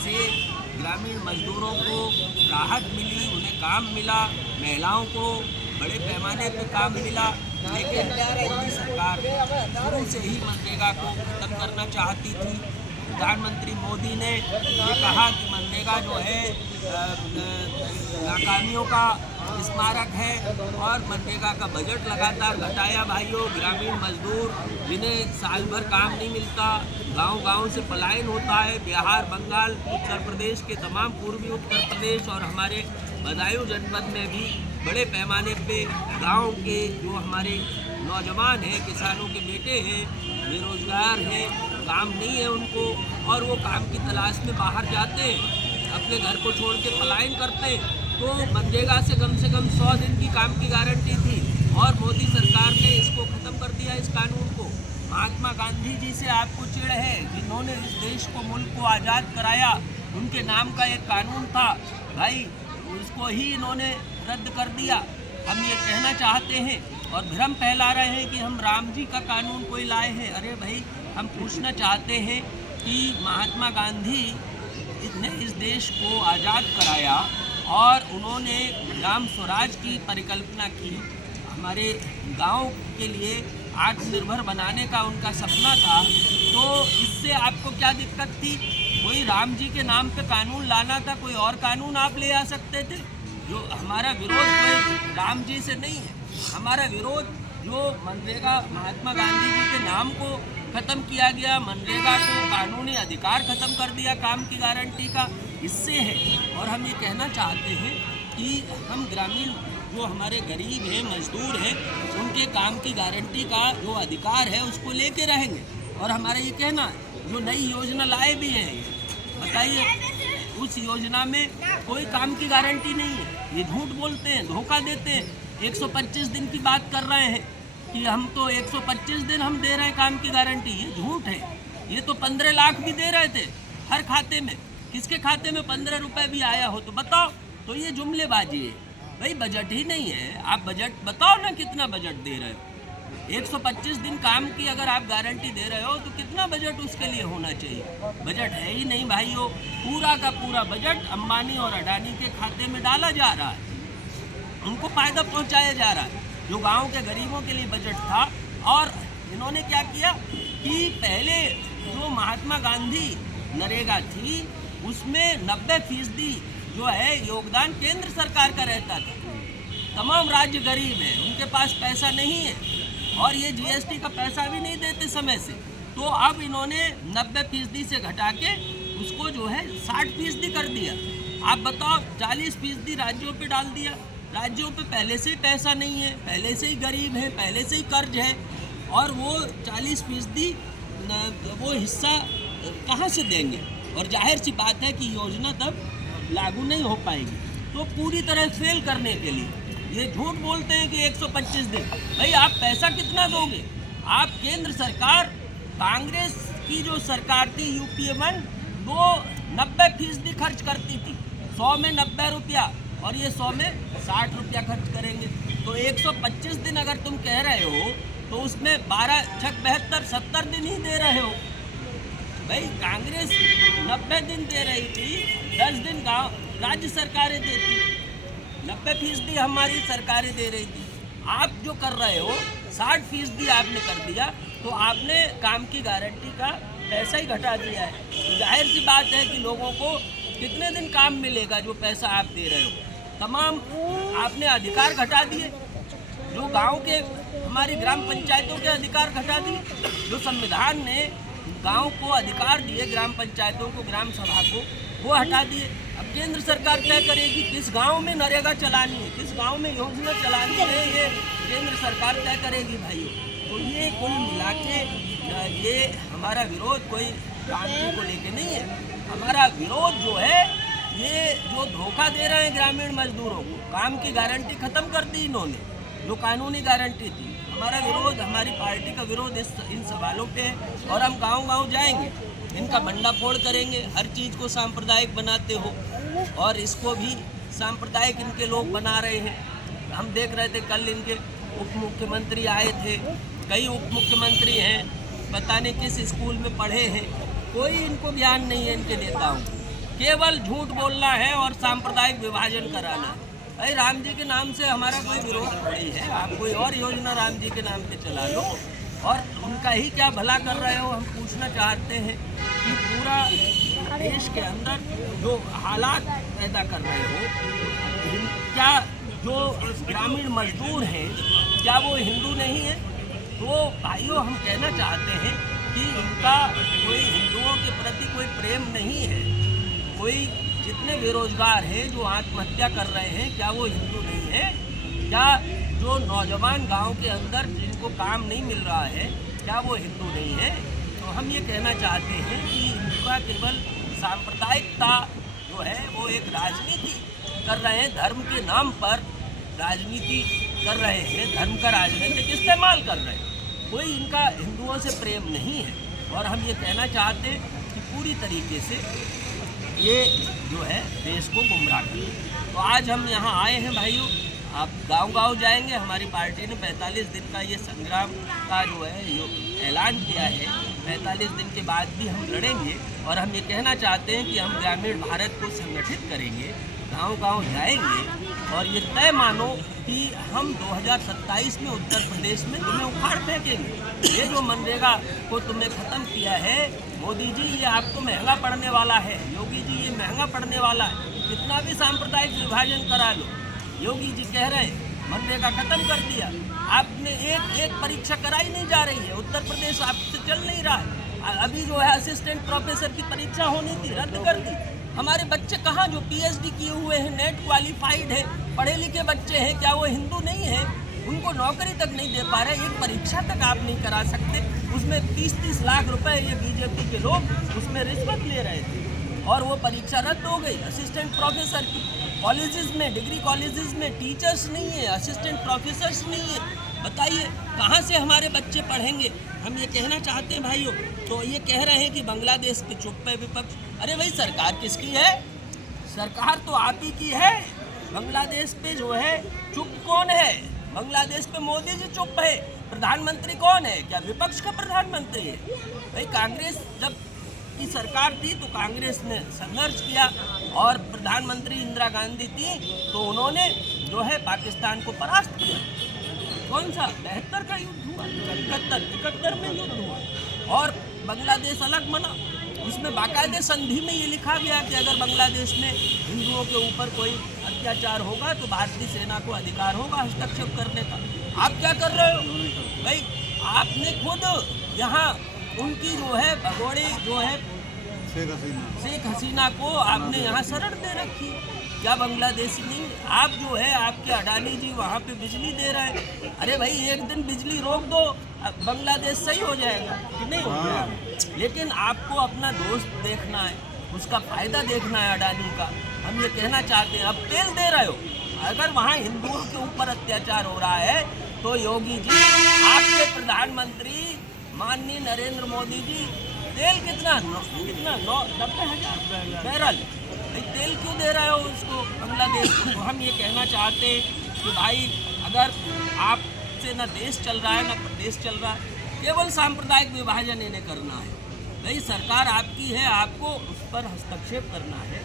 से ग्रामीण मजदूरों को राहत मिली, उन्हें काम मिला, महिलाओं को बड़े पैमाने पर काम मिला। लेकिन मोदी सरकार शुरू से ही मनरेगा को खत्म करना चाहती थी। प्रधानमंत्री मोदी ने ये कहा कि मनरेगा जो है नाकामियों का स्मारक है और मनरेगा का बजट लगातार घटाया। भाइयों, ग्रामीण मजदूर जिन्हें साल भर काम नहीं मिलता, गांव-गांव से पलायन होता है। बिहार, बंगाल, उत्तर प्रदेश के तमाम पूर्वी उत्तर प्रदेश और हमारे बदायूं जनपद में भी बड़े पैमाने पे गांव के जो हमारे नौजवान हैं, किसानों के बेटे हैं, बेरोजगार हैं, काम नहीं है उनको और वो काम की तलाश में बाहर जाते हैं, अपने घर को छोड़ के पलायन करते हैं। तो मनरेगा से कम 100 दिन की काम की गारंटी थी और मोदी सरकार ने इसको ख़त्म कर दिया, इस कानून को। महात्मा गांधी जी से आपको चिढ़ है, जिन्होंने इस देश को, मुल्क को आज़ाद कराया, उनके नाम का एक कानून था भाई, उसको ही इन्होंने रद्द कर दिया। हम ये कहना चाहते हैं और भ्रम फैला रहे हैं कि हम राम जी का कानून कोई लाए हैं। अरे भाई, हम पूछना चाहते हैं कि महात्मा गांधी ने इस देश को आज़ाद कराया और उन्होंने ग्राम स्वराज की परिकल्पना की। हमारे गांव के लिए आत्मनिर्भर बनाने का उनका सपना था। तो इससे आपको क्या दिक्कत थी? कोई राम जी के नाम पे कानून लाना था, कोई और कानून आप ले आ सकते थे। जो हमारा विरोध कोई राम जी से नहीं है, हमारा विरोध जो मनरेगा, महात्मा गांधी जी के नाम को ख़त्म किया गया, मनरेगा को कानूनी अधिकार ख़त्म कर दिया काम की गारंटी का, इससे है। और हम ये कहना चाहते हैं कि हम ग्रामीण जो हमारे गरीब हैं, मजदूर हैं, उनके काम की गारंटी का जो अधिकार है उसको लेके रहेंगे। और हमारा ये कहना है, जो नई योजना लाए भी हैं, बताइए, उस योजना में कोई काम की गारंटी नहीं है। ये झूठ बोलते हैं, धोखा देते हैं। 125 दिन की बात कर रहे हैं कि हम तो 125 दिन हम दे रहे हैं काम की गारंटी, ये झूठ है। ये तो 15 लाख भी दे रहे थे हर खाते में। किसके खाते में 15 रुपए भी आया हो तो बताओ। तो ये जुमलेबाजी है भाई, बजट ही नहीं है। आप बजट बताओ ना, कितना बजट दे रहे हो। 125 दिन काम की अगर आप गारंटी दे रहे हो तो कितना बजट उसके लिए होना चाहिए? बजट है ही नहीं भाइयों। पूरा का पूरा बजट अंबानी और अडानी के खाते में डाला जा रहा है, उनको फायदा पहुंचाया जा रहा है, जो गांव के गरीबों के लिए बजट था। और इन्होंने क्या किया कि पहले जो महात्मा गांधी नरेगा थी उसमें 90% जो है योगदान केंद्र सरकार का रहता था। तमाम राज्य गरीब हैं, उनके पास पैसा नहीं है और ये जीएसटी का पैसा भी नहीं देते समय से। तो अब इन्होंने 90% से घटा के उसको जो है 60% कर दिया। आप बताओ, 40% राज्यों पे डाल दिया। राज्यों पे पहले से ही पैसा नहीं है, पहले से ही गरीब है, पहले से ही कर्ज है, और वो 40% वो हिस्सा कहाँ से देंगे? और जाहिर सी बात है कि योजना तब लागू नहीं हो पाएगी। तो पूरी तरह फेल करने के लिए ये झूठ बोलते हैं कि 125 दिन। भाई, आप पैसा कितना दोगे? आप केंद्र सरकार, कांग्रेस की जो सरकार थी यूपीए 1, वो 90% खर्च करती थी। 100 में 90 रुपया और ये 100 में 60 रुपया खर्च करेंगे। तो 125 दिन अगर तुम कह रहे हो तो उसमें 12 छक 72 70 दिन ही दे रहे हो। भाई, कांग्रेस 90 दिन दे रही थी, 10 दिन गाँव राज्य सरकारें देती, 90% हमारी सरकारें दे रही थी। आप जो कर रहे हो 60% आपने कर दिया, तो आपने काम की गारंटी का पैसा ही घटा दिया है। तो जाहिर सी बात है कि लोगों को कितने दिन काम मिलेगा जो पैसा आप दे रहे हो? तमाम आपने अधिकार घटा दिए, जो गांव के हमारी ग्राम पंचायतों के अधिकार घटा दिए। जो संविधान ने गांव को अधिकार दिए, ग्राम पंचायतों को, ग्राम सभा को, वो हटा दिए। अब केंद्र सरकार तय करेगी किस गांव में नरेगा चलानी है, किस गांव में योजना चलानी है, ये केंद्र सरकार तय करेगी भाइयों। तो ये कुल मिला के ये हमारा विरोध कोई क्रांति को लेके नहीं है। हमारा विरोध जो है, ये जो धोखा दे रहे हैं ग्रामीण मजदूरों को, काम की गारंटी खत्म कर दी इन्होंने, जो कानूनी गारंटी थी। हमारा विरोध, हमारी पार्टी का विरोध इन सवालों पे है और हम गांव-गांव जाएंगे, इनका भंडाफोड़ करेंगे। हर चीज़ को सांप्रदायिक बनाते हो और इसको भी सांप्रदायिक इनके लोग बना रहे हैं। हम देख रहे थे कल इनके उप मुख्यमंत्री आए थे, कई उप मुख्यमंत्री हैं, पता नहीं किस स्कूल में पढ़े हैं, कोई इनको ज्ञान नहीं है इनके नेताओं को, केवल झूठ बोलना है और सांप्रदायिक विभाजन कराना है। भाई राम जी के नाम से हमारा कोई विरोध थोड़ी है, आप कोई और योजना राम जी के नाम पे चला लो और उनका ही क्या भला कर रहे हो। हम पूछना चाहते हैं कि पूरा देश के अंदर जो हालात पैदा कर रहे हो, क्या जो ग्रामीण मजदूर हैं क्या वो हिंदू नहीं है? तो भाइयों हम कहना चाहते हैं कि इनका कोई हिंदुओं के प्रति कोई प्रेम नहीं है। कोई जितने बेरोजगार हैं जो आत्महत्या कर रहे हैं क्या वो हिंदू नहीं है? क्या जो नौजवान गांव के अंदर जिनको काम नहीं मिल रहा है क्या वो हिंदू नहीं है? तो हम ये कहना चाहते हैं कि इनका केवल सांप्रदायिकता जो है वो एक राजनीति कर रहे हैं, धर्म के नाम पर राजनीति कर रहे हैं, धर्म का राजनीतिक इस्तेमाल कर रहे हैं। कोई इनका हिंदुओं से प्रेम नहीं है और हम ये कहना चाहते हैं कि पूरी तरीके से ये जो है देश को गुमराह कर रहे हैं। तो आज हम यहाँ आए हैं भाइयों, आप गांव-गांव जाएंगे। हमारी पार्टी ने 45 दिन का ये संग्राम का जो है ऐलान किया है। 45 दिन के बाद भी हम लड़ेंगे और हम ये कहना चाहते हैं कि हम ग्रामीण भारत को संगठित करेंगे, गांव-गांव जाएंगे और ये तय मानो कि हम 2027 में उत्तर प्रदेश में तुम्हें उखाड़ फेंकेंगे। ये जो मनरेगा को तुमने ख़त्म किया है मोदी जी, ये आपको महंगा पड़ने वाला है। योगी जी ये महंगा पड़ने वाला है। कितना भी सांप्रदायिक विभाजन करा लो, योगी जी कह रहे हैं मनरेगा ख़त्म कर दिया। आपने एक परीक्षा कराई नहीं जा रही है, उत्तर प्रदेश आपसे चल नहीं रहा है। अभी जो है असिस्टेंट प्रोफेसर की परीक्षा होनी थी, रद्द कर दी। हमारे बच्चे कहाँ जो पीएचडी किए हुए हैं, नेट क्वालिफाइड है, पढ़े लिखे बच्चे हैं, क्या वो हिंदू नहीं है? उनको नौकरी तक नहीं दे पा रहे, एक परीक्षा तक आप नहीं करा सकते। उसमें 30-30 लाख रुपए ये बीजेपी के लोग उसमें रिश्वत ले रहे थे और वो परीक्षा रद्द हो गई। असिस्टेंट प्रोफेसर की कॉलेजेस में, डिग्री कॉलेजेस में टीचर्स नहीं है, असिस्टेंट प्रोफेसर्स नहीं है। बताइए कहाँ से हमारे बच्चे पढ़ेंगे? हम ये कहना चाहते हैं भाइयों। तो ये कह रहे हैं कि बांग्लादेश पे चुप है विपक्ष। अरे भाई सरकार किसकी है? सरकार तो आप ही की है। बांग्लादेश पे जो है चुप कौन है? बांग्लादेश पे मोदी जी चुप है। प्रधानमंत्री कौन है? क्या विपक्ष का प्रधानमंत्री है? भाई कांग्रेस जब की सरकार थी तो कांग्रेस ने संघर्ष किया और प्रधानमंत्री इंदिरा गांधी थी तो उन्होंने जो है पाकिस्तान को परास्त किया। कौन सा 72 का युद्ध हुआ, 71 में युद्ध हुआ और बांग्लादेश अलग बना। उसमें बाकायदे संधि में ये लिखा गया कि अगर बांग्लादेश में हिंदुओं के ऊपर कोई अत्याचार होगा तो भारतीय सेना को अधिकार होगा हस्तक्षेप करने का। आप क्या कर रहे हो भाई? आपने खुद यहाँ उनकी जो है भगोड़ी जो है शेख हसीना को आपने यहाँ शरण दे रखी। क्या बांग्लादेशी नहीं? आप जो है आपके अडानी जी वहाँ पे बिजली दे रहे हैं। अरे भाई एक दिन बिजली रोक दो, बांग्लादेश सही हो जाएगा कि नहीं हो जाएगा? लेकिन आपको अपना दोस्त देखना है, उसका फायदा देखना है अडानी का। हम ये कहना चाहते हैं, अब तेल दे रहे हो, अगर वहाँ हिंदुओं के ऊपर अत्याचार हो रहा है तो योगी जी आपके प्रधानमंत्री माननीय नरेंद्र मोदी जी तेल कितना 90,000 बैरल भाई तेल क्यों दे रहे हो उसको बांग्लादेश को? तो हम ये कहना चाहते हैं कि भाई अगर आपसे ना देश चल रहा है ना प्रदेश चल रहा है, केवल सांप्रदायिक विभाजन इन्हें करना है। भाई सरकार आपकी है, आपको उस पर हस्तक्षेप करना है,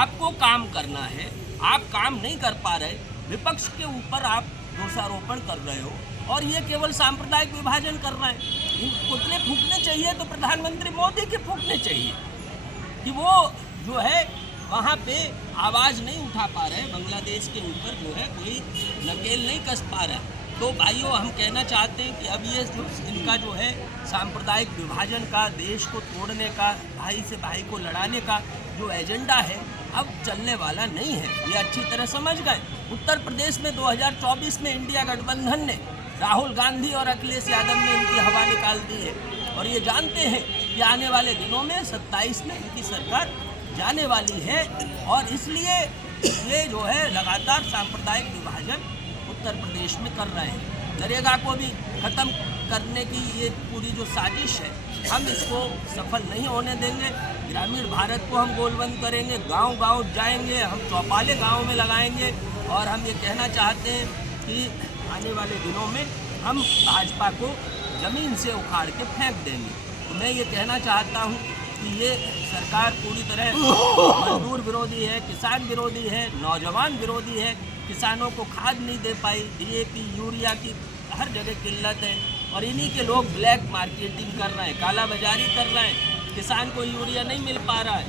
आपको काम करना है। आप काम नहीं कर पा रहे, विपक्ष के ऊपर आप दोषारोपण कर रहे हो और ये केवल सांप्रदायिक विभाजन कर रहे हैं। इन पुतले फूकने चाहिए तो प्रधानमंत्री मोदी के फूकने चाहिए कि वो जो है वहाँ पे आवाज़ नहीं उठा पा रहे, बांग्लादेश के ऊपर जो है कोई नकेल नहीं कस पा रहा है। तो भाइयों हम कहना चाहते हैं कि अब ये जो इनका जो है सांप्रदायिक विभाजन का, देश को तोड़ने का, भाई से भाई को लड़ाने का जो एजेंडा है अब चलने वाला नहीं है। ये अच्छी तरह समझ गए। उत्तर प्रदेश में 2024 में इंडिया गठबंधन ने, राहुल गांधी और अखिलेश यादव ने इनकी हवा निकाल दी है और ये जानते हैं कि आने वाले दिनों में 27 में इनकी सरकार जाने वाली है और इसलिए ये जो है लगातार सांप्रदायिक विभाजन उत्तर प्रदेश में कर रहे हैं। नरेगा को भी ख़त्म करने की ये पूरी जो साजिश है, हम इसको सफल नहीं होने देंगे। ग्रामीण भारत को हम गोलबंद करेंगे, गांव-गांव जाएंगे, हम चौपाले गांव में लगाएंगे और हम ये कहना चाहते हैं कि आने वाले दिनों में हम भाजपा को ज़मीन से उखाड़ के फेंक देंगे। तो मैं ये कहना चाहता हूँ कि कि ये सरकार पूरी तरह मजदूर विरोधी है, किसान विरोधी है, नौजवान विरोधी है। किसानों को खाद नहीं दे पाई, DAP यूरिया की हर जगह किल्लत है और इन्हीं के लोग ब्लैक मार्केटिंग कर रहे हैं, काला बाजारी कर रहे हैं। किसान को यूरिया नहीं मिल पा रहा है।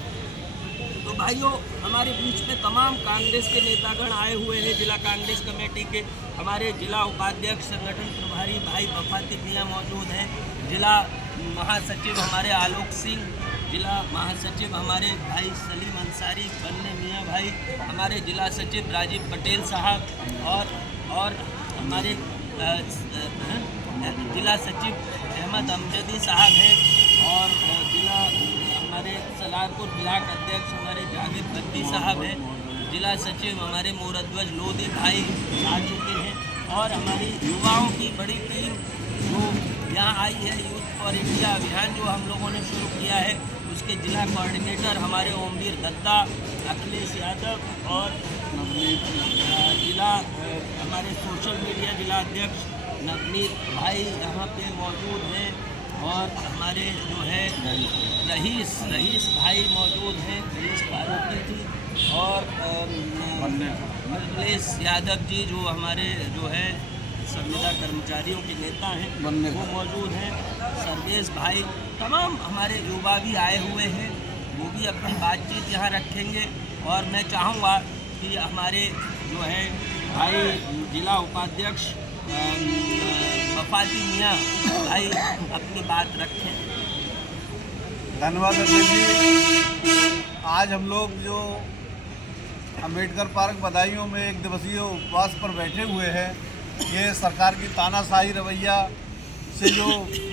तो भाइयों, हमारे बीच में तमाम कांग्रेस के नेतागण आए हुए हैं। जिला कांग्रेस कमेटी के हमारे जिला उपाध्यक्ष, संगठन प्रभारी भाई वफाती मियाँ मौजूद हैं। जिला महासचिव हमारे आलोक सिंह, जिला महासचिव हमारे भाई सलीम अंसारी, बन्ने मियाँ भाई, हमारे जिला सचिव राजीव पटेल साहब और हमारे जिला सचिव अहमद अमजदी साहब हैं और जिला हमारे सलारपुर ब्लॉक अध्यक्ष हमारे जावेद बद्दी साहब हैं। जिला सचिव हमारे मोरध्वज लोधी भाई आ चुके हैं और हमारी युवाओं की बड़ी टीम जो यहाँ आई है, यूथ फॉर इंडिया अभियान जो हम लोगों ने शुरू किया है, उसके जिला कोऑर्डिनेटर हमारे ओमवीर दत्ता, अखिलेश यादव और जिला हमारे सोशल मीडिया जिला अध्यक्ष नवनीत भाई यहाँ पे मौजूद हैं और हमारे जो है रईस भाई मौजूद हैं, रईस कारोकी जी और अखिलेश यादव जी जो हमारे जो है संविदा कर्मचारियों के नेता हैं वो मौजूद हैं, सर्वेश भाई, तमाम हमारे युवा भी आए हुए हैं, वो भी अपनी बातचीत यहाँ रखेंगे। और मैं चाहूँगा कि हमारे जो है भाई जिला उपाध्यक्ष वफाती मियाँ भाई अपनी बात रखें। धन्यवाद अध्यक्ष जी। आज हम लोग जो अम्बेडकर पार्क बदायूं में एक दिवसीय उपवास पर बैठे हुए हैं, ये सरकार की तानाशाही रवैया से जो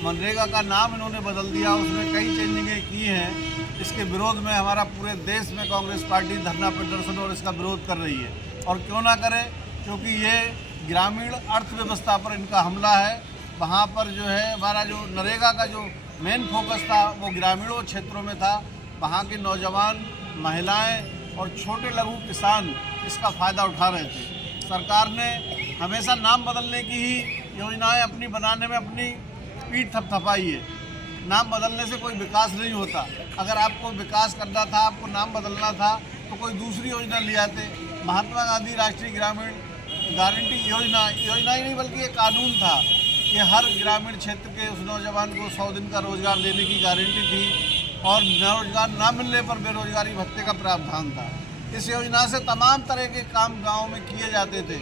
मनरेगा का नाम इन्होंने बदल दिया, उसमें कई चेंजिंगें की हैं। इसके विरोध में हमारा पूरे देश में कांग्रेस पार्टी धरना प्रदर्शन और इसका विरोध कर रही है। और क्यों ना करे, क्योंकि ये ग्रामीण अर्थव्यवस्था पर इनका हमला है। वहाँ पर जो है हमारा जो नरेगा का जो मेन फोकस था वो ग्रामीणों क्षेत्रों में था। वहाँ के नौजवान, महिलाएं और छोटे लघु किसान इसका फ़ायदा उठा रहे थे। सरकार ने हमेशा नाम बदलने की ही योजनाएं अपनी बनाने में अपनी पीठ थपथपाई है। नाम बदलने से कोई विकास नहीं होता। अगर आपको विकास करना था, आपको नाम बदलना था, तो कोई दूसरी योजना ले आते। महात्मा गांधी राष्ट्रीय ग्रामीण गारंटी योजना ही नहीं बल्कि ये कानून था कि हर ग्रामीण क्षेत्र के उस नौजवान को 100 दिन का रोजगार देने की गारंटी थी और रोजगार ना मिलने पर बेरोजगारी भत्ते का प्रावधान था। इस योजना से तमाम तरह के काम गाँव में किए जाते थे,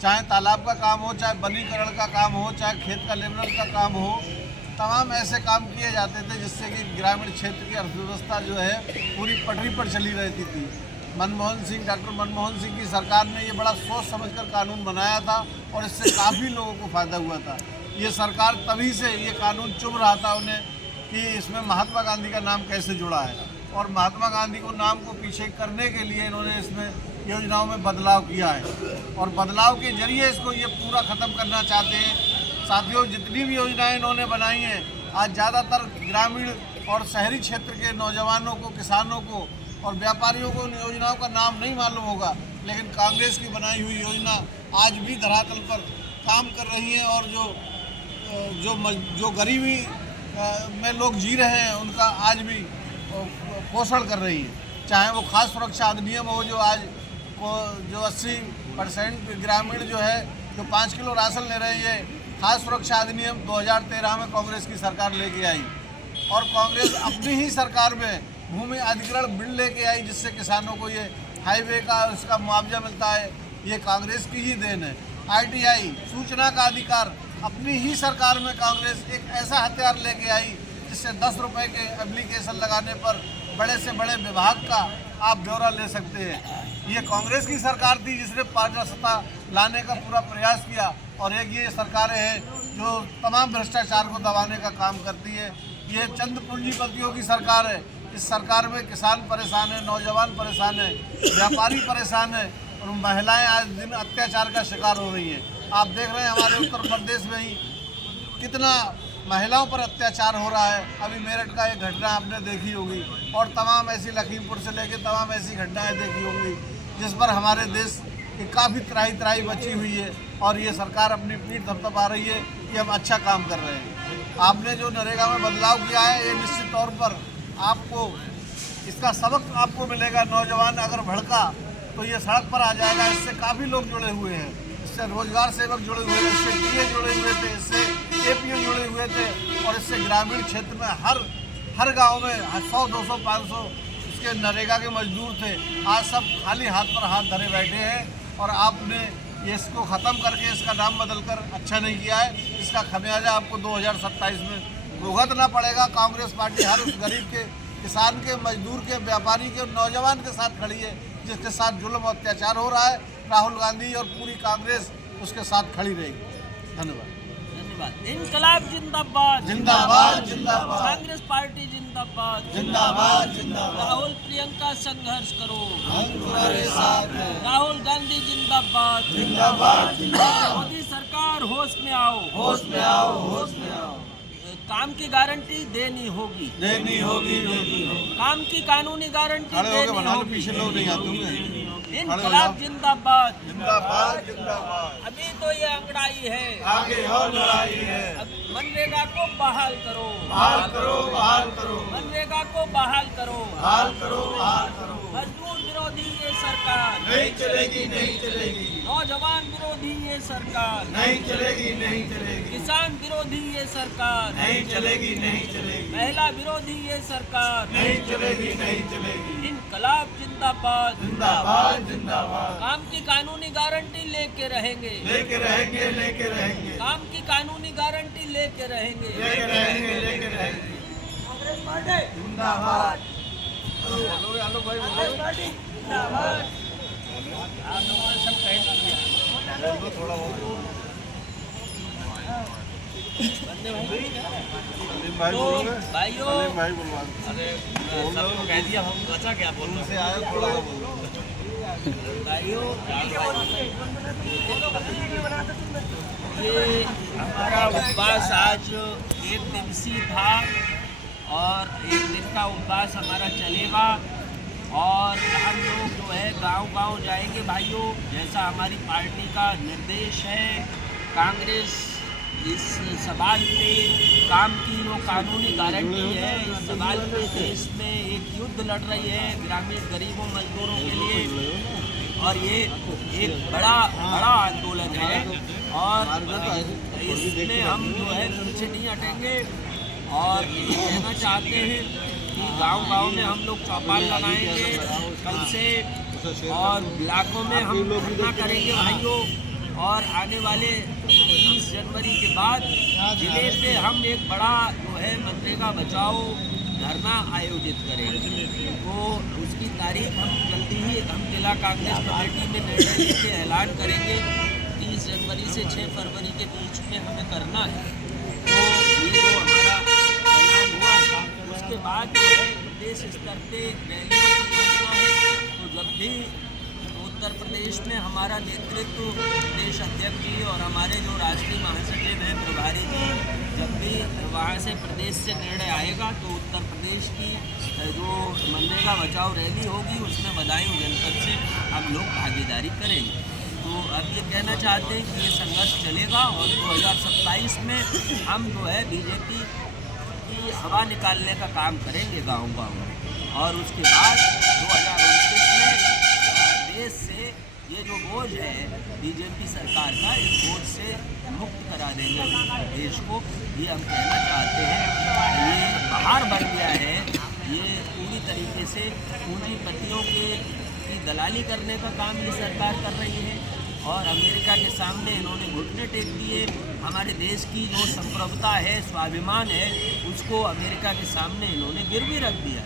चाहे तालाब का काम हो, चाहे वनीकरण का काम हो, चाहे खेत का लेबरल का काम हो, तमाम ऐसे काम किए जाते थे जिससे कि ग्रामीण क्षेत्र की अर्थव्यवस्था जो है पूरी पटरी पर चली रहती थी। डॉक्टर मनमोहन सिंह की सरकार ने ये बड़ा सोच समझकर कानून बनाया था और इससे काफ़ी लोगों को फ़ायदा हुआ था। ये सरकार तभी से ये कानून चुभ रहा था उन्हें कि इसमें महात्मा गांधी का नाम कैसे जुड़ा है, और महात्मा गांधी को नाम को पीछे करने के लिए इन्होंने इसमें योजनाओं में बदलाव किया है और बदलाव के जरिए इसको ये पूरा ख़त्म करना चाहते हैं। साथियों, जितनी भी योजनाएं इन्होंने बनाई हैं, आज ज़्यादातर ग्रामीण और शहरी क्षेत्र के नौजवानों को, किसानों को और व्यापारियों को उन योजनाओं का नाम नहीं मालूम होगा, लेकिन कांग्रेस की बनाई हुई योजना आज भी धरातल पर काम कर रही है और जो गरीबी में लोग जी रहे हैं उनका आज भी पोषण कर रही है। चाहे वो खास सुरक्षा अधिनियम हो जो आज जो 80% ग्रामीण जो है जो 5 किलो राशन ले रही है, खास सुरक्षा अधिनियम 2013 में कांग्रेस की सरकार लेके आई और कांग्रेस अपनी ही सरकार में भूमि अधिग्रहण बिल लेके आई जिससे किसानों को ये हाईवे का उसका मुआवजा मिलता है। ये कांग्रेस की ही देन है। ITI सूचना का अधिकार अपनी ही सरकार में कांग्रेस एक ऐसा हथियार लेके आई जिससे 10 रुपये के एप्लीकेशन लगाने पर बड़े से बड़े विभाग का आप ब्यौरा ले सकते हैं। ये कांग्रेस की सरकार थी जिसने पारदर्शिता लाने का पूरा प्रयास किया और एक ये सरकारें हैं जो तमाम भ्रष्टाचार को दबाने का काम करती है। ये चंद पूंजीपतियों की सरकार है। इस सरकार में किसान परेशान है, नौजवान परेशान है, व्यापारी परेशान है और महिलाएं आज दिन अत्याचार का शिकार हो रही हैं। आप देख रहे हैं हमारे उत्तर प्रदेश में ही कितना महिलाओं पर अत्याचार हो रहा है। अभी मेरठ का एक घटना आपने देखी होगी और तमाम ऐसी लखीमपुर से लेकर तमाम ऐसी घटनाएं देखी होंगी जिस पर हमारे देश की काफ़ी त्राही बची हुई है और ये सरकार अपनी पीठ थपथपा रही है कि हम अच्छा काम कर रहे हैं। आपने जो नरेगा में बदलाव किया है ये निश्चित तौर पर आपको इसका सबक आपको मिलेगा। नौजवान अगर भड़का तो ये सड़क पर आ जाएगा। इससे काफ़ी लोग जुड़े हुए हैं, इससे रोजगार सेवक जुड़े हुए हैं, इससे टीए जुड़े हुए थे, इससे एपीओ जुड़े हुए थे और इससे ग्रामीण क्षेत्र में हर गांव में 100, 200, 500 इसके नरेगा के मजदूर थे। आज सब खाली हाथ पर हाथ धरे बैठे हैं और आपने ये इसको ख़त्म करके इसका नाम बदलकर अच्छा नहीं किया है। इसका खमियाजा आपको 2027 में भुगतना पड़ेगा। कांग्रेस पार्टी हर उस गरीब के, किसान के, मजदूर के, व्यापारी के, नौजवान के साथ खड़ी है जिसके साथ जुल्म और अत्याचार हो रहा है। राहुल गांधी और पूरी कांग्रेस उसके साथ खड़ी रहेगी। धन्यवाद। इनकलाब जिंदाबाद, जिंदाबाद जिंदाबाद, कांग्रेस पार्टी जिंदाबाद, जिंदाबाद जिंदाबाद। राहुल प्रियंका संघर्ष करो, हम तुम्हारे साथ हैं। राहुल गांधी जिंदाबाद, जिंदाबाद जिंदाबाद। मोदी सरकार होश में आओ, होश में आओ, होश में आओ। काम की गारंटी देनी होगी, देनी होगी। काम की कानूनी गारंटी खड़े होके देनी बना लो, होगी। पीछे लोग नहीं आते होंगे। इनकलाब जिंदाबाद, जिंदाबाद जिंदाबाद। अभी तो ये अंगड़ाई है, आगे और लड़ाई है। अब मनरेगा को बहाल करो, बहाल करो, बहाल करो, मनरेगा को बहाल करो, बहाल करो, बहाल करो। मजदूर विरोधी ये सरकार नहीं चलेगी, नहीं चलेगी, नौजवान विरोधी ये सरकार, नहीं चलेगी, नहीं चलेगी, किसान विरोधी ये सरकार, नहीं चलेगी, नहीं चलेगी, महिला विरोधी ये सरकार, नहीं चलेगी, नहीं चलेगी। इनकलाब जिंदाबाद, जिंदाबाद जिंदाबाद। काम की कानूनी गारंटी लेके रहेंगे, लेके रहेंगे, लेके रहेंगे, काम की कानूनी गारंटी लेके रहेंगे, लेके रहेंगे, लेके रहेंगे। कांग्रेस पार्टी जिंदाबाद। कांग्रेस पार्टी जिंदाबाद। आप लोगों ने सब कह दिया। थोड़ा बहुत बंदे भाई भाई तो बोलोगे? भाइयों, भाई बोलवा। अरे सबको कह दिया, हम बचा क्या बोलूं से आए थोड़ा सा बोलो। भाइयों, ये हमारा उपवास आज 1 दिवसीय था और 1 दिन का उपवास हमारा चलेगा और हम लोग जो है गांव-गांव जाएंगे भाइयों, जैसा हमारी पार्टी का निर्देश है। कांग्रेस इस सवाल पे काम की जो कानूनी गारंटी है, इस सवाल पे देश में एक युद्ध लड़ रही है ग्रामीण गरीबों मजदूरों के लिए और ये एक बड़ा आंदोलन है और इसमें हम जो है पीछे नहीं हटेंगे और ये कहना चाहते हैं कि गांव-गांव में हम लोग चौपाल लगाएंगे कल से और ब्लॉकों में हम धरना करेंगे भाइयों और आने वाले 30 जनवरी के बाद जिले पे हम एक बड़ा जो है मनरेगा बचाओ धरना आयोजित करेंगे। तो उसकी तारीख हम जल्दी ही हम जिला कांग्रेस कमेटी में निर्णय लेके ऐलान करेंगे। 30 जनवरी से 6 फरवरी के बीच में हमें करना है। तो ये जो हमारा ऐलान हुआ उसके बाद जो है प्रदेश स्तर पे रैलियों की योजना है। तो जब भी उत्तर प्रदेश में हमारा नेतृत्व प्रदेश अध्यक्ष जी और हमारे जो राष्ट्रीय महासचिव हैं प्रभारी जी, जब भी वहाँ से प्रदेश से निर्णय आएगा तो उत्तर प्रदेश की जो मनरेगा बचाओ रैली होगी उसमें बदायूं जनपद से हम लोग भागीदारी करेंगे। तो अब ये कहना चाहते हैं कि ये संघर्ष चलेगा और 2027 में हम जो है बीजेपी की हवा निकालने का काम करेंगे गाँव-गाँव में और उसके बाद 2029 में देश से ये जो बोझ है बीजेपी सरकार का, इस बोझ से मुक्त करा देंगे देश को। ये हम कहना चाहते हैं। ये बाहर बढ़ गया है, ये पूरी तरीके से पूंजीपतियों की दलाली करने का काम ये सरकार कर रही है और अमेरिका के सामने इन्होंने घुटने टेक दिए। हमारे देश की जो संप्रभुता है, स्वाभिमान है, उसको अमेरिका के सामने इन्होंने गिरवी रख दिया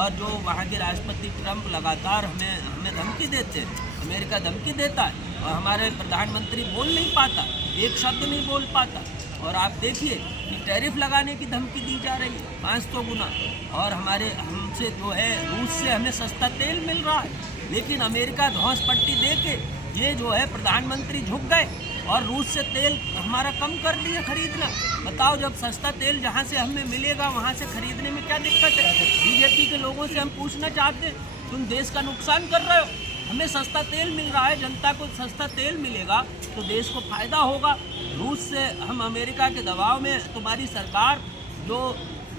और जो वहाँ के राष्ट्रपति ट्रंप लगातार हमें धमकी देते हैं, अमेरिका धमकी देता है और हमारे प्रधानमंत्री बोल नहीं पाता, एक शब्द नहीं बोल पाता। और आप देखिए कि टैरिफ लगाने की धमकी दी जा रही है 500 गुना और हमसे जो है रूस से हमें सस्ता तेल मिल रहा है, लेकिन अमेरिका धौंस पट्टी दे के ये जो है प्रधानमंत्री झुक गए और रूस से तेल हमारा कम कर दिया खरीदना। बताओ, जब सस्ता तेल जहाँ से हमें मिलेगा वहाँ से खरीदने में क्या दिक्कत है? बीजेपी के लोगों से हम पूछना चाहते हैं, तुम देश का नुकसान कर रहे हो। हमें सस्ता तेल मिल रहा है, जनता को सस्ता तेल मिलेगा तो देश को फायदा होगा। रूस से हम अमेरिका के दबाव में तुम्हारी सरकार जो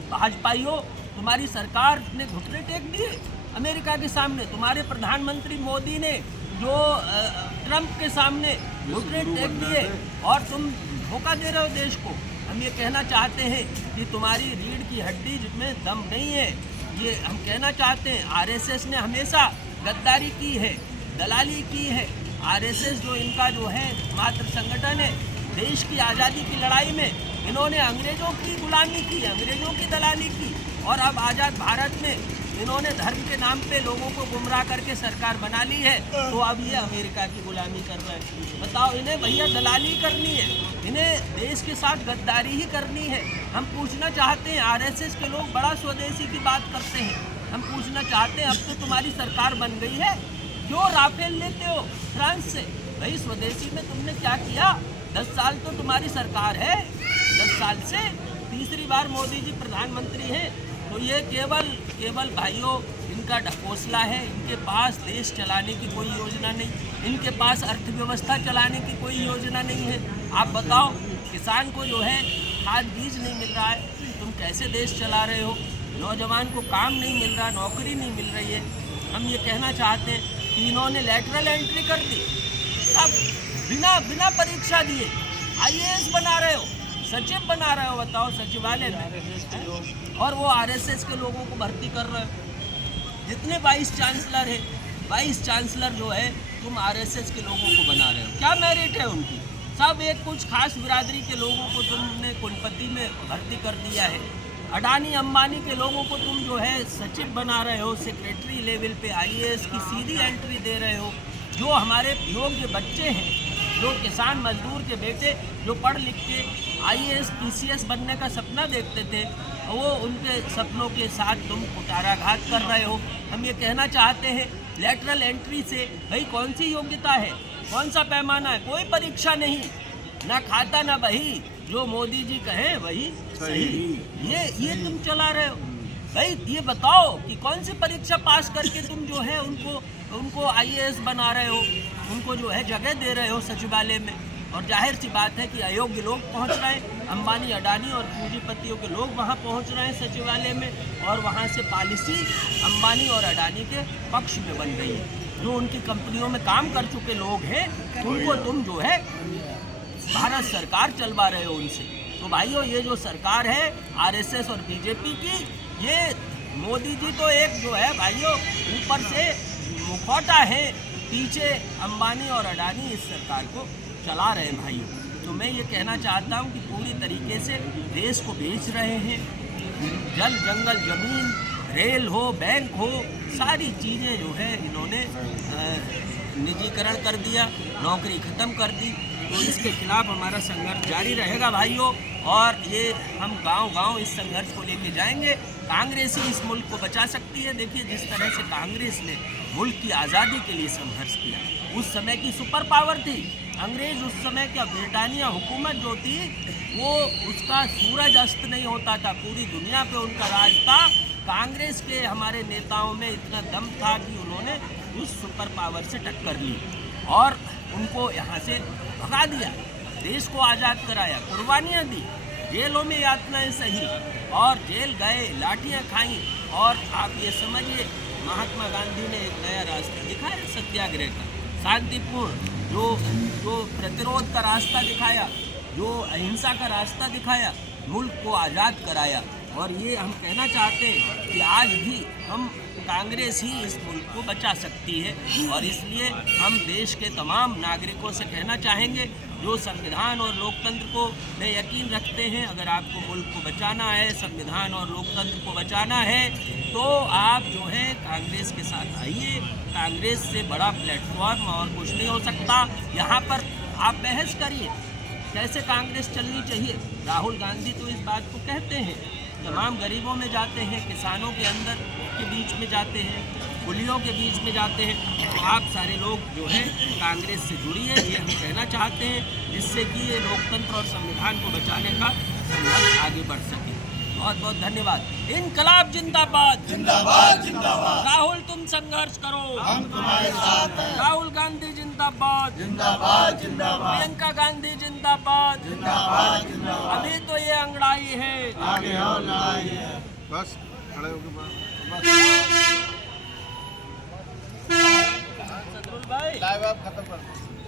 भाजपाइयों तुम्हारी सरकार ने घुटने टेक दिए अमेरिका के सामने। तुम्हारे प्रधानमंत्री मोदी ने जो ट्रंप के सामने घुटने टेक दिए और तुम धोखा दे रहे हो देश को। हम ये कहना चाहते हैं कि तुम्हारी रीढ़ की हड्डी जिसमें दम नहीं है। ये हम कहना चाहते हैं, आरएसएस ने हमेशा गद्दारी की है, दलाली की है। आरएसएस जो इनका जो है मात्र संगठन है, देश की आज़ादी की लड़ाई में इन्होंने अंग्रेज़ों की गुलामी की, अंग्रेज़ों की दलाली की, और अब आज़ाद भारत में इन्होंने धर्म के नाम पे लोगों को गुमराह करके सरकार बना ली है। तो अब ये अमेरिका की गुलामी कर रहे हैं। बताओ, इन्हें भैया दलाली करनी है, इन्हें देश के साथ गद्दारी ही करनी है। हम पूछना चाहते हैं, आरएसएस के लोग बड़ा स्वदेशी की बात करते हैं। हम पूछना चाहते हैं, अब तो तुम्हारी सरकार बन गई है, क्यों राफेल लेते हो फ्रांस से? भाई स्वदेशी में तुमने क्या किया? 10 साल तो तुम्हारी सरकार है, 10 साल से तीसरी बार मोदी जी प्रधानमंत्री हैं। तो ये केवल भाइयों इनका ढकोसला है। इनके पास देश चलाने की कोई योजना नहीं, इनके पास अर्थव्यवस्था चलाने की कोई योजना नहीं है। आप बताओ, किसान को जो है खाद बीज नहीं मिल रहा है, तुम कैसे देश चला रहे हो? नौजवान को काम नहीं मिल रहा, नौकरी नहीं मिल रही है। हम ये कहना चाहते हैं कि इन्होंने लैटरल एंट्री कर दी, सब बिना परीक्षा दिए IAS बना रहे हो, सचिव बना रहे हो। बताओ, सचिवालय में, और वो आरएसएस के लोगों को भर्ती कर रहे हो। जितने वाइस चांसलर है, वाइस चांसलर जो है तुम आरएसएस के लोगों को बना रहे हो। क्या मेरिट है उनकी? सब एक कुछ खास बिरादरी के लोगों को तुमने कुलपति में भर्ती कर दिया है। अडानी अंबानी के लोगों को तुम जो है सचिव बना रहे हो, सेक्रेटरी लेवल पे IAS की सीधी एंट्री दे रहे हो। जो हमारे योग्य बच्चे हैं, जो किसान मजदूर के बेटे जो पढ़ लिख के IAS PCS बनने का सपना देखते थे, वो उनके सपनों के साथ तुम कुटाराघात कर रहे हो। हम ये कहना चाहते हैं, लैटरल एंट्री से भाई कौन सी योग्यता है, कौन सा पैमाना है? कोई परीक्षा नहीं, ना खाता ना बही, जो मोदी जी कहें वही सही। ये तुम चला रहे हो। भाई ये बताओ कि कौन सी परीक्षा पास करके तुम जो है उनको IAS बना रहे हो, उनको जो है जगह दे रहे हो सचिवालय में। और जाहिर सी बात है कि अयोग्य लोग पहुंच रहे हैं, अंबानी अडानी और पूंजीपतियों के लोग वहां पहुंच रहे हैं सचिवालय में, और वहां से पॉलिसी अंबानी और अडानी के पक्ष में बन गई है। जो उनकी कंपनियों में काम कर चुके लोग हैं, उनको तुम जो है भारत सरकार चलवा रहे हो उनसे। तो भाइयों, ये जो सरकार है आरएसएस और बीजेपी की, ये मोदी जी तो एक जो है भाइयों ऊपर से मुखौटा है, पीछे अंबानी और अडानी इस सरकार को चला रहे हैं भाइयों। तो मैं ये कहना चाहता हूँ कि पूरी तरीके से देश को बेच रहे हैं। जल जंगल जमीन, रेल हो, बैंक हो, सारी चीज़ें जो है इन्होंने निजीकरण कर दिया, नौकरी ख़त्म कर दी। तो इसके खिलाफ हमारा संघर्ष जारी रहेगा भाइयों, और ये हम गांव-गांव इस संघर्ष को लेके जाएंगे। कांग्रेस ही इस मुल्क को बचा सकती है। देखिए, जिस तरह से कांग्रेस ने मुल्क की आज़ादी के लिए संघर्ष किया, उस समय की सुपर पावर थी अंग्रेज़। उस समय क्या ब्रिटानिया हुकूमत जो थी, वो उसका सूरज अस्त नहीं होता था, पूरी दुनिया पे उनका राज था। कांग्रेस के हमारे नेताओं में इतना दम था कि उन्होंने उस सुपर पावर से टक्कर ली और उनको यहाँ से भगा दिया, देश को आज़ाद कराया, कुर्बानियाँ दी, जेलों में यातनाएं सही, और जेल गए, लाठियाँ खाई। और आप ये समझिए, महात्मा गांधी ने एक नया रास्ता दिखाया सत्याग्रह का, शांतिपूर्ण, जो प्रतिरोध का रास्ता दिखाया, जो अहिंसा का रास्ता दिखाया, मुल्क को आज़ाद कराया। और ये हम कहना चाहते हैं कि आज भी हम कांग्रेस ही इस मुल्क को बचा सकती है। और इसलिए हम देश के तमाम नागरिकों से कहना चाहेंगे, जो संविधान और लोकतंत्र को में यकीन रखते हैं, अगर आपको मुल्क को बचाना है, संविधान और लोकतंत्र को बचाना है, तो आप जो है कांग्रेस के साथ आइए। कांग्रेस से बड़ा प्लेटफॉर्म और कुछ नहीं हो सकता। यहाँ पर आप बहस करिए कैसे कांग्रेस चलनी चाहिए। राहुल गांधी तो इस बात को कहते हैं, तमाम गरीबों में जाते हैं, किसानों के अंदर के बीच में जाते हैं, कुलियों के बीच में जाते हैं। तो आप सारे लोग जो है कांग्रेस से जुड़िए, ये हम कहना चाहते हैं, जिससे कि ये लोकतंत्र और संविधान को बचाने का संघर्ष आगे बढ़ सके। बहुत बहुत धन्यवाद। इनकलाब जिंदाबाद, जिंदाबाद जिंदाबाद। राहुल तुम संघर्ष करो, हम तुम्हारे साथ हैं। राहुल गांधी जिंदाबाद, जिंदाबाद जिंदाबाद। प्रियंका गांधी जिंदाबाद, जिंदाबाद जिंदाबाद। अभी तो ये अंगड़ाई है, आगे और लड़ाई है। बस। खड़े होके बस सतरुल भाई लाइव आप खत्म कर दो।